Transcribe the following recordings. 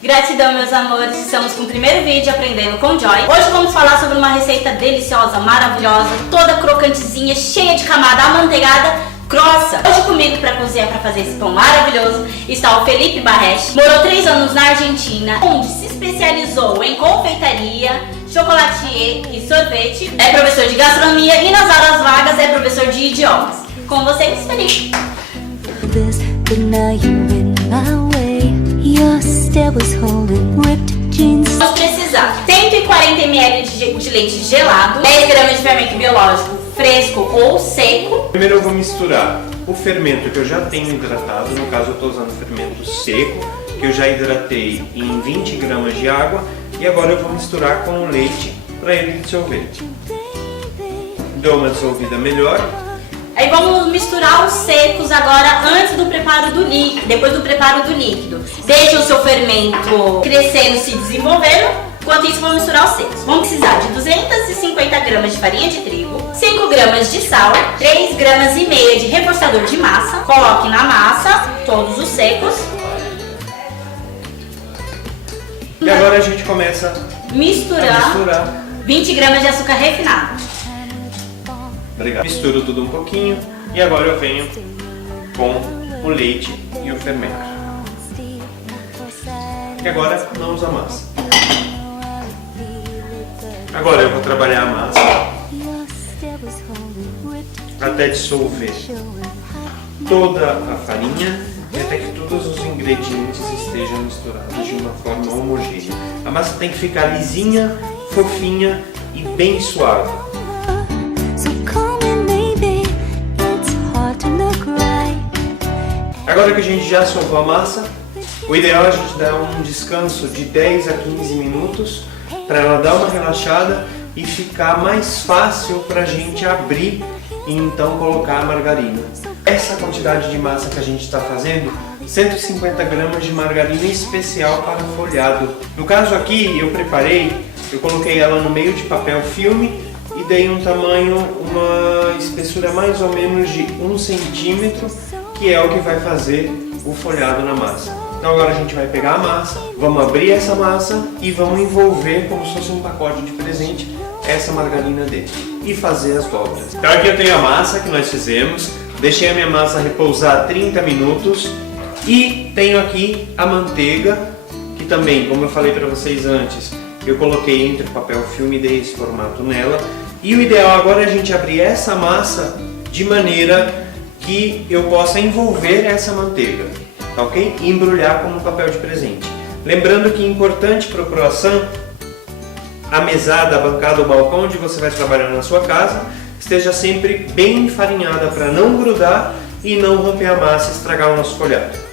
Gratidão, meus amores, estamos com o primeiro vídeo Aprendendo com Joy. Hoje vamos falar sobre uma receita deliciosa, maravilhosa, toda crocantezinha, cheia de camada amanteigada, grossa. Hoje comigo para cozinhar, para fazer esse pão maravilhoso, está o Felipe Barreche. Morou 3 anos na Argentina, onde se especializou em confeitaria, chocolatier e sorvete. É professor de gastronomia e nas horas vagas é professor de idiomas. Com vocês, Felipe. Vamos precisar 140 ml de leite gelado, 10 gramas de fermento biológico fresco ou seco. Primeiro eu vou misturar o fermento que eu já tenho hidratado, no caso eu estou usando fermento seco, que eu já hidratei em 20 gramas de água, e agora eu vou misturar com o leite para ele dissolver. Dou uma dissolvida melhor. Aí vamos misturar os secos agora antes do preparo do líquido, depois do preparo do líquido. Deixe o seu fermento crescendo, se desenvolvendo. Enquanto isso, vamos misturar os secos. Vamos precisar de 250 gramas de farinha de trigo, 5 gramas de sal, 3 gramas e meia de reforçador de massa. Coloque na massa todos os secos. E agora a gente começa a misturar 20 gramas de açúcar refinado. Obrigado. Misturo tudo um pouquinho e agora eu venho com o leite e o fermento. E agora mãos à massa. Agora eu vou trabalhar a massa até dissolver toda a farinha e até que todos os ingredientes estejam misturados de uma forma homogênea. A massa tem que ficar lisinha, fofinha e bem suave. Agora que a gente já soltou a massa, o ideal é a gente dar um descanso de 10 a 15 minutos para ela dar uma relaxada e ficar mais fácil para a gente abrir e então colocar a margarina. Essa quantidade de massa que a gente está fazendo, 150 gramas de margarina especial para folhado. No caso aqui eu coloquei ela no meio de papel filme e dei um tamanho, uma espessura mais ou menos de 1 centímetro, que é o que vai fazer o folhado na massa. Então agora a gente vai pegar a massa, vamos abrir essa massa e vamos envolver como se fosse um pacote de presente essa margarina dentro e fazer as dobras. Então aqui eu tenho a massa que nós fizemos, deixei a minha massa repousar 30 minutos e tenho aqui a manteiga, que também, como eu falei para vocês antes, eu coloquei entre o papel filme e dei esse formato nela. E o ideal agora é a gente abrir essa massa de maneira que eu possa envolver essa manteiga, tá ok? E embrulhar como papel de presente. Lembrando que é importante para o croissant, a mesada, a bancada, o balcão onde você vai trabalhar na sua casa, esteja sempre bem enfarinhada para não grudar e não romper a massa e estragar o nosso folhado.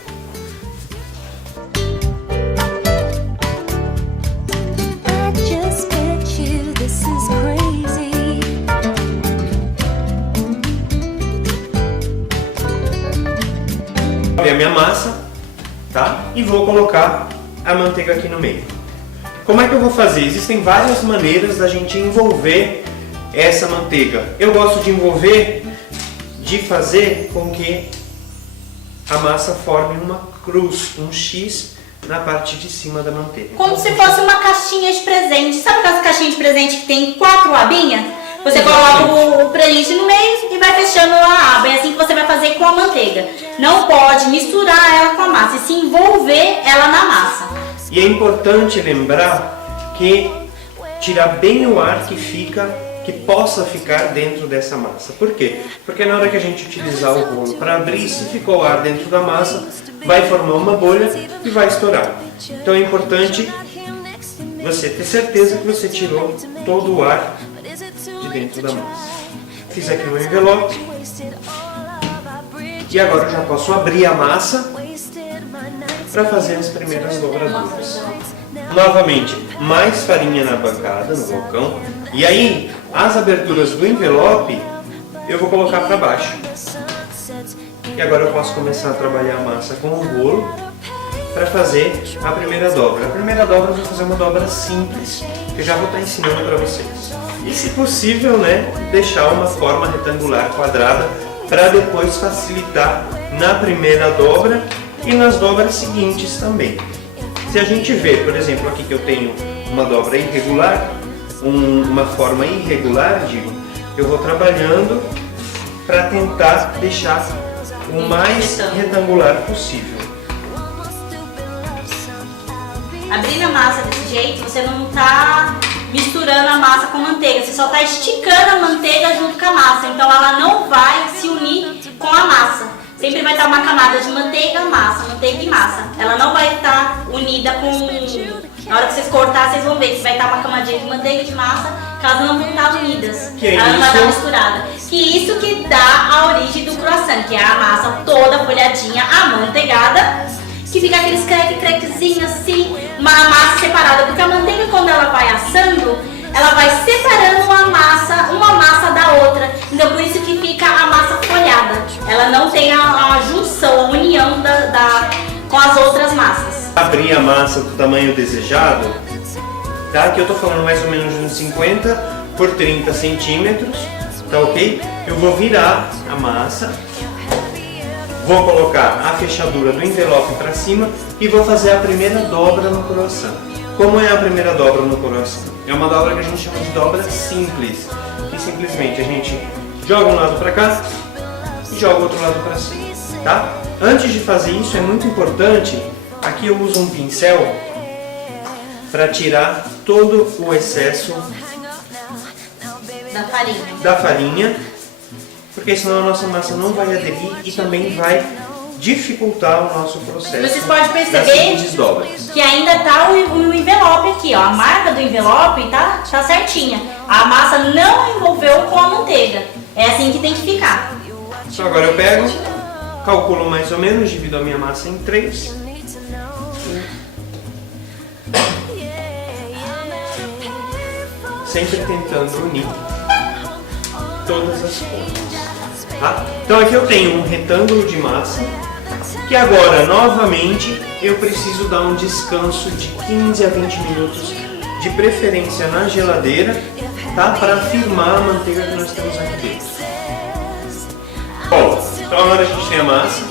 A minha massa, tá? E vou colocar a manteiga aqui no meio. Como é que eu vou fazer? Existem várias maneiras da gente envolver essa manteiga. Eu gosto de fazer com que a massa forme uma cruz, um X na parte de cima da manteiga. Como se fosse uma caixinha de presente. Sabe aquelas caixinhas de presente que tem 4 abinhas? Você coloca o presente no meio e vai fechando a aba. É assim que você vai fazer com a manteiga. Não pode misturar ela com a massa, e se envolver ela na massa. E é importante lembrar que tirar bem o ar que possa ficar dentro dessa massa. Por quê? Porque na hora que a gente utilizar o rolo para abrir, se ficou ar dentro da massa, vai formar uma bolha e vai estourar. Então é importante você ter certeza que você tirou todo o ar de dentro da massa. Fiz aqui um envelope e agora eu já posso abrir a massa para fazer as primeiras dobraduras. Novamente, mais farinha na bancada, no balcão, e aí as aberturas do envelope eu vou colocar para baixo. E agora eu posso começar a trabalhar a massa com o rolo para fazer a primeira dobra. A primeira dobra eu vou fazer uma dobra simples, que eu já vou estar ensinando para vocês. E se possível, né, deixar uma forma retangular quadrada para depois facilitar na primeira dobra e nas dobras seguintes também. Se a gente vê, por exemplo, aqui que eu tenho uma dobra irregular, uma forma irregular, digo, eu vou trabalhando para tentar deixar o mais retangular possível. Abrindo a massa desse jeito, você não está misturando a massa com manteiga, você só está esticando a manteiga junto com a massa, então ela não vai se unir com a massa. Sempre vai estar uma camada de manteiga e massa. Ela não vai estar unida com... Na hora que vocês cortar, vocês vão ver que vai estar uma camadinha de manteiga e de massa, que elas não vão estar unidas. Ela não vai estar misturada. Que isso que dá a origem do croissant, que é a massa toda folhadinha, amanteigada, que fica aqueles crequezinhos assim, uma massa separada, porque a manteiga, quando ela vai assando, ela vai separando uma massa da outra, então por isso que fica a massa folhada, ela não tem a junção, a união com as outras massas. Abrir a massa do tamanho desejado, tá? Aqui eu tô falando mais ou menos de uns 50 por 30 centímetros, tá ok? Eu vou virar a massa. Vou colocar a fechadura do envelope para cima e vou fazer a primeira dobra no croissant. Como é a primeira dobra no croissant? É uma dobra que a gente chama de dobra simples, que simplesmente a gente joga um lado para cá e joga o outro lado para cima, tá? Antes de fazer isso é muito importante, aqui eu uso um pincel para tirar todo o excesso da farinha, porque senão a nossa massa não vai aderir e também vai dificultar o nosso processo. Vocês podem perceber que ainda tá o envelope aqui, ó. A marca do envelope tá certinha. A massa não envolveu com a manteiga. É assim que tem que ficar. Então agora eu pego, calculo mais ou menos, divido a minha massa em 3. Sempre tentando unir todas as pontas. Tá? Então aqui eu tenho um retângulo de massa, que agora novamente eu preciso dar um descanso de 15 a 20 minutos, de preferência na geladeira, tá? Para firmar a manteiga que nós temos aqui dentro. Bom, então agora a gente tem a massa,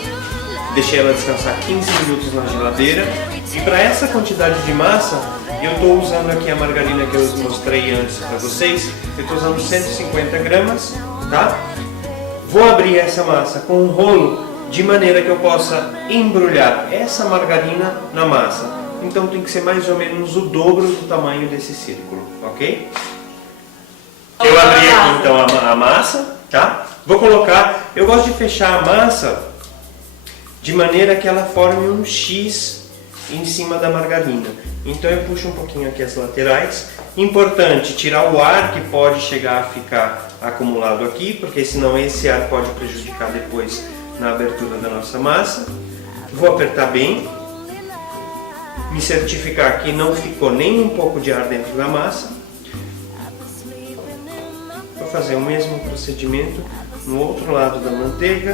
deixei ela descansar 15 minutos na geladeira, e para essa quantidade de massa eu estou usando aqui a margarina que eu mostrei antes para vocês. Eu estou usando 150 gramas, tá? Vou abrir essa massa com um rolo de maneira que eu possa embrulhar essa margarina na massa. Então tem que ser mais ou menos o dobro do tamanho desse círculo, ok? Eu abri aqui então a massa, tá? Vou colocar, eu gosto de fechar a massa de maneira que ela forme um X em cima da margarina. Então eu puxo um pouquinho aqui as laterais. Importante tirar o ar que pode chegar a ficar acumulado aqui, porque senão esse ar pode prejudicar depois na abertura da nossa massa. Vou apertar bem, me certificar que não ficou nem um pouco de ar dentro da massa. Vou fazer o mesmo procedimento no outro lado da manteiga.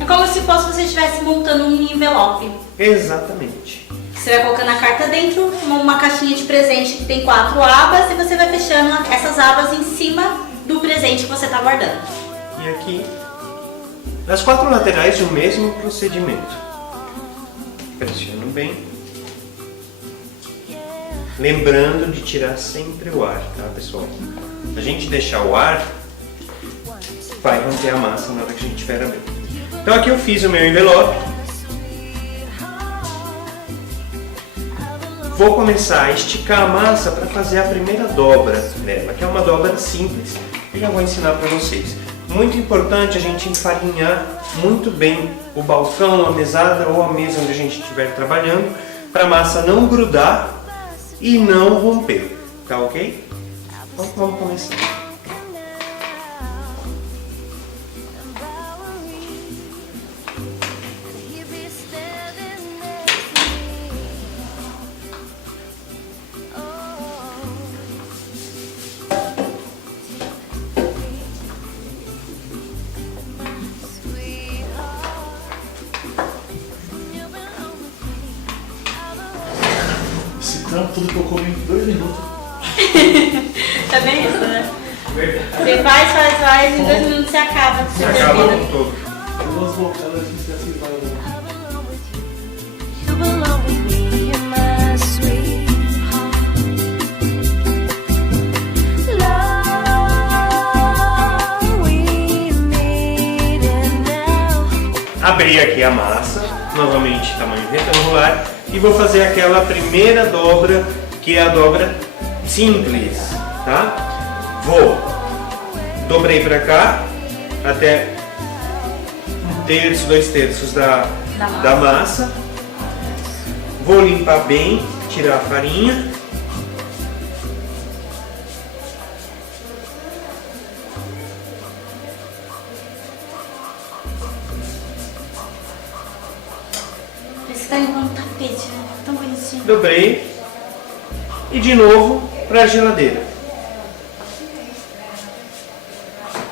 É como se fosse você estivesse montando um envelope. Exatamente. Você vai colocando a carta dentro, uma caixinha de presente que tem 4 abas, e você vai fechando essas abas em cima do presente que você está guardando. E aqui, nas 4 laterais, o mesmo procedimento. Pressiono bem. Lembrando de tirar sempre o ar, tá, pessoal? A gente deixar o ar, vai romper a massa na hora que a gente estiver abrindo. Então aqui eu fiz o meu envelope. Vou começar a esticar a massa para fazer a primeira dobra dela, que é uma dobra simples, que eu já vou ensinar para vocês. Muito importante a gente enfarinhar muito bem o balcão, a mesada ou a mesa onde a gente estiver trabalhando, para a massa não grudar e não romper, tá ok? Então vamos começar. Tudo que eu comi em 2 minutos. Tá bem isso, né? Você faz, em 2 minutos você acaba. Você acaba com tudo. Duas bocadas de vai. You belong with me in my abrir aqui a massa, novamente tamanho retangular, e vou fazer aquela primeira dobra, que é a dobra simples, tá? Dobrei pra cá, até 1/3, 2/3 da massa. Vou limpar bem, tirar a farinha. Esse tá igual um tapete, né? Tão bonitinho. Dobrei. E de novo para a geladeira.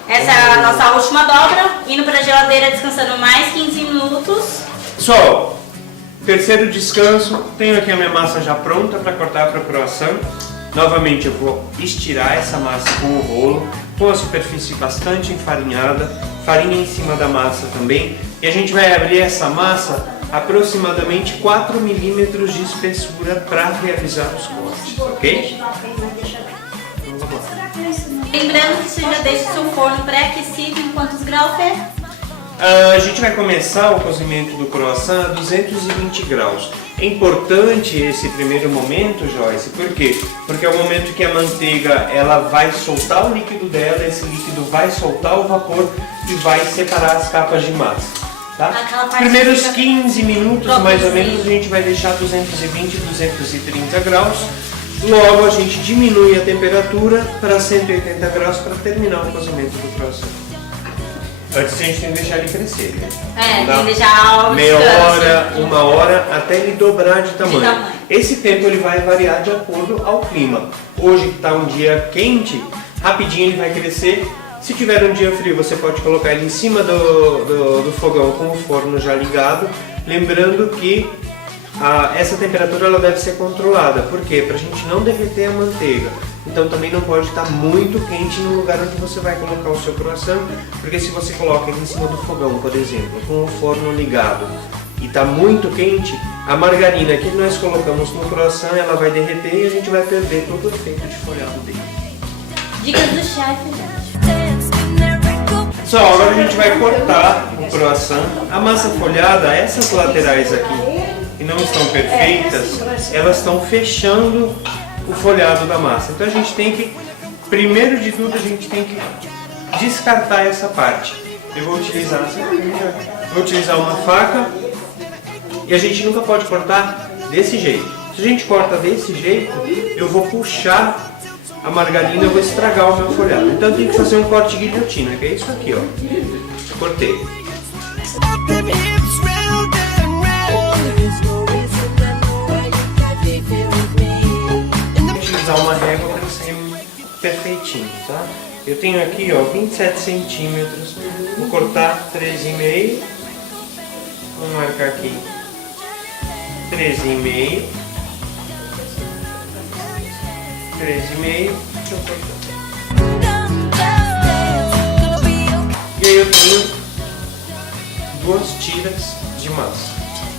Essa é a nossa última dobra, indo para a geladeira descansando mais 15 minutos. Pessoal, terceiro descanso, tenho aqui a minha massa já pronta para cortar para croissant. Novamente eu vou estirar essa massa com o rolo, com a superfície bastante enfarinhada, farinha em cima da massa também. E a gente vai abrir essa massa aproximadamente 4 milímetros de espessura para realizar os cortes, ok? Então, vamos lá. Lembrando que você já deixa o seu forno pré-aquecido em quantos graus, Fê? A gente vai começar o cozimento do croissant a 220 graus. É importante esse primeiro momento, Joyce, por quê? Porque é o momento que a manteiga ela vai soltar o líquido dela, esse líquido vai soltar o vapor e vai separar as capas de massa. Tá? Primeiros 15 minutos mais ou menos a gente vai deixar 220, 230 graus. Logo a gente diminui a temperatura para 180 graus para terminar o cozimento do croissant. Antes a gente tem que deixar ele crescer, né? Tem que deixar meia hora, 1 hora, até ele dobrar de tamanho. Esse tempo ele vai variar de acordo ao clima. Hoje que está um dia quente, rapidinho ele vai crescer. Se tiver um dia frio, você pode colocar ele em cima do fogão com o forno já ligado. Lembrando que essa temperatura ela deve ser controlada. Por quê? Para a gente não derreter a manteiga. Então também não pode estar muito quente no lugar onde você vai colocar o seu croissant. Porque se você coloca ele em cima do fogão, por exemplo, com o forno ligado e está muito quente, a margarina que nós colocamos no croissant ela vai derreter e a gente vai perder todo o efeito de folhado dele. Dicas do chefe, gente. Pessoal, agora a gente vai cortar o croissant. A massa folhada, essas laterais aqui que não estão perfeitas, elas estão fechando o folhado da massa. Então a gente tem que, primeiro de tudo, a gente tem que descartar essa parte. Eu vou utilizar uma faca e a gente nunca pode cortar desse jeito. Se a gente corta desse jeito, eu vou puxar a margarina, eu vou estragar o meu folhado. Então eu tenho que fazer um corte guilhotina, que é isso aqui, ó. Cortei. Vou utilizar uma régua para sair perfeitinho, tá? Eu tenho aqui, ó, 27 centímetros. Vou cortar 13,5. Vou marcar aqui 13,5. 13,5. Deixa eu cortar. E aí eu tenho 2 tiras de massa.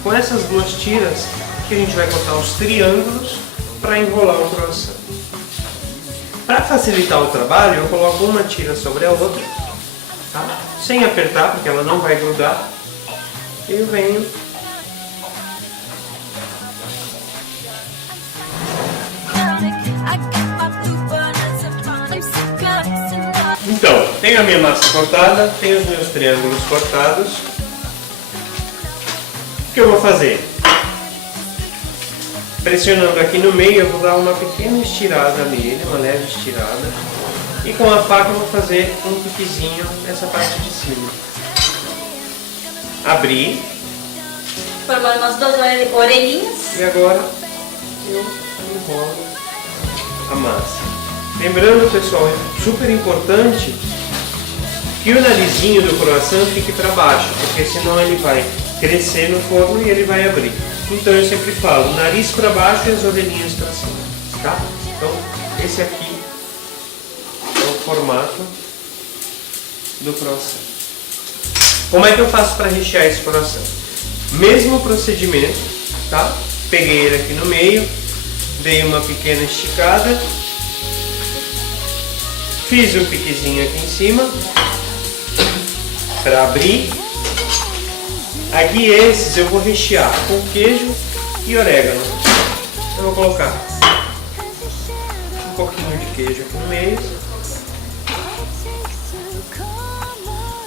Com essas 2 tiras que a gente vai cortar os triângulos para enrolar o croissant. Para facilitar o trabalho, eu coloco uma tira sobre a outra, tá? Sem apertar, porque ela não vai grudar. Eu venho Então, tenho a minha massa cortada, tenho os meus triângulos cortados. O que eu vou fazer? Pressionando aqui no meio, eu vou dar uma pequena estirada nele, uma leve estirada. E com a faca eu vou fazer um piquezinho nessa parte de cima. Abrir. Formando umas 2 orelhinhas. E agora eu enrolo a massa. Lembrando, pessoal, é super importante que o narizinho do croissant fique para baixo, porque senão ele vai crescer no forno e ele vai abrir. Então eu sempre falo, nariz para baixo e as orelhinhas para cima, tá? Então esse aqui é o formato do croissant. Como é que eu faço para rechear esse croissant? Mesmo procedimento, tá? Peguei ele aqui no meio, dei uma pequena esticada, fiz um piquezinho aqui em cima para abrir Aqui esses eu vou rechear com queijo e orégano. Eu vou colocar um pouquinho de queijo aqui no meio,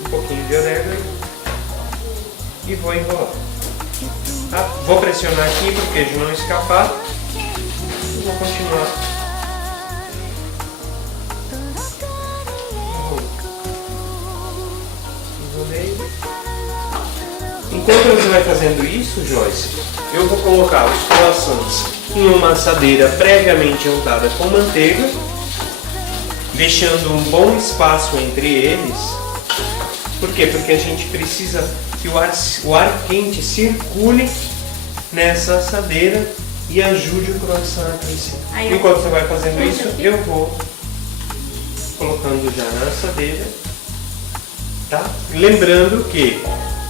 um pouquinho de orégano e vou enrolar. Tá? Vou pressionar aqui para o queijo não escapar e vou continuar. Enrolei. Enquanto você vai fazendo isso, Joyce, eu vou colocar os croissants em uma assadeira previamente untada com manteiga, deixando um bom espaço entre eles. Por quê? Porque a gente precisa que o ar quente circule nessa assadeira e ajude o croissant a crescer. Enquanto você vai fazendo isso, eu vou colocando já na assadeira, tá? Lembrando que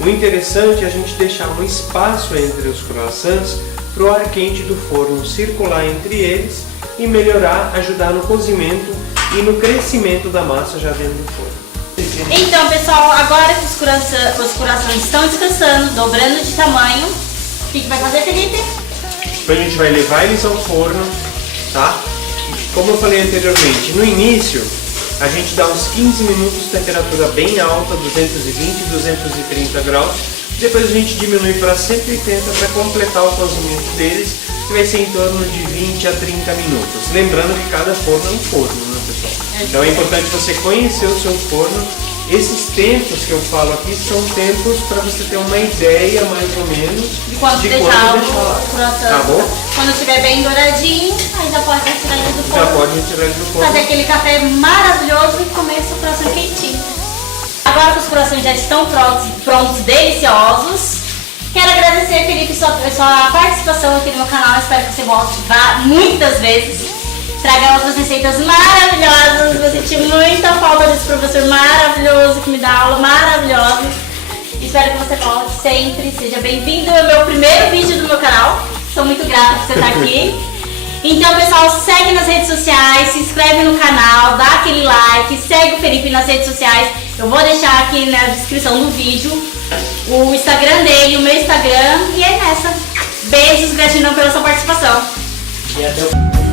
o interessante é a gente deixar um espaço entre os croissants para o ar quente do forno circular entre eles e melhorar, ajudar no cozimento e no crescimento da massa já dentro do forno. Então, pessoal, agora que os croissants estão descansando, dobrando de tamanho, o que vai fazer, Felipe? Depois a gente vai levar eles ao forno, tá? Como eu falei anteriormente, no início a gente dá uns 15 minutos, temperatura bem alta, 220, 230 graus. Depois a gente diminui para 180 para completar o cozimento deles, que vai ser em torno de 20 a 30 minutos. Lembrando que cada forno é um forno, né, pessoal? Então é importante você conhecer o seu forno. Esses tempos que eu falo aqui são tempos para você ter uma ideia mais ou menos de quanto deixar o croissant. Tá bom? Quando estiver bem douradinho, aí já pode retirar ele do forno. Já pode retirar ele do forno. Fazer aquele café maravilhoso e comer seu croissant quentinho. Agora que os croissants já estão prontos, deliciosos, quero agradecer, Felipe, sua participação aqui no meu canal. Espero que você volte muitas vezes. Traga outras receitas maravilhosas. Eu senti muita falta desse professor maravilhoso que me dá aula maravilhosa. Espero que você volte sempre. Seja bem-vindo. É o meu primeiro vídeo do meu canal. Sou muito grata por você estar aqui. Então, pessoal, segue nas redes sociais, se inscreve no canal, dá aquele like, segue o Felipe nas redes sociais. Eu vou deixar aqui na descrição do vídeo o Instagram dele, o meu Instagram. E é nessa. Beijos, gratidão pela sua participação. E até o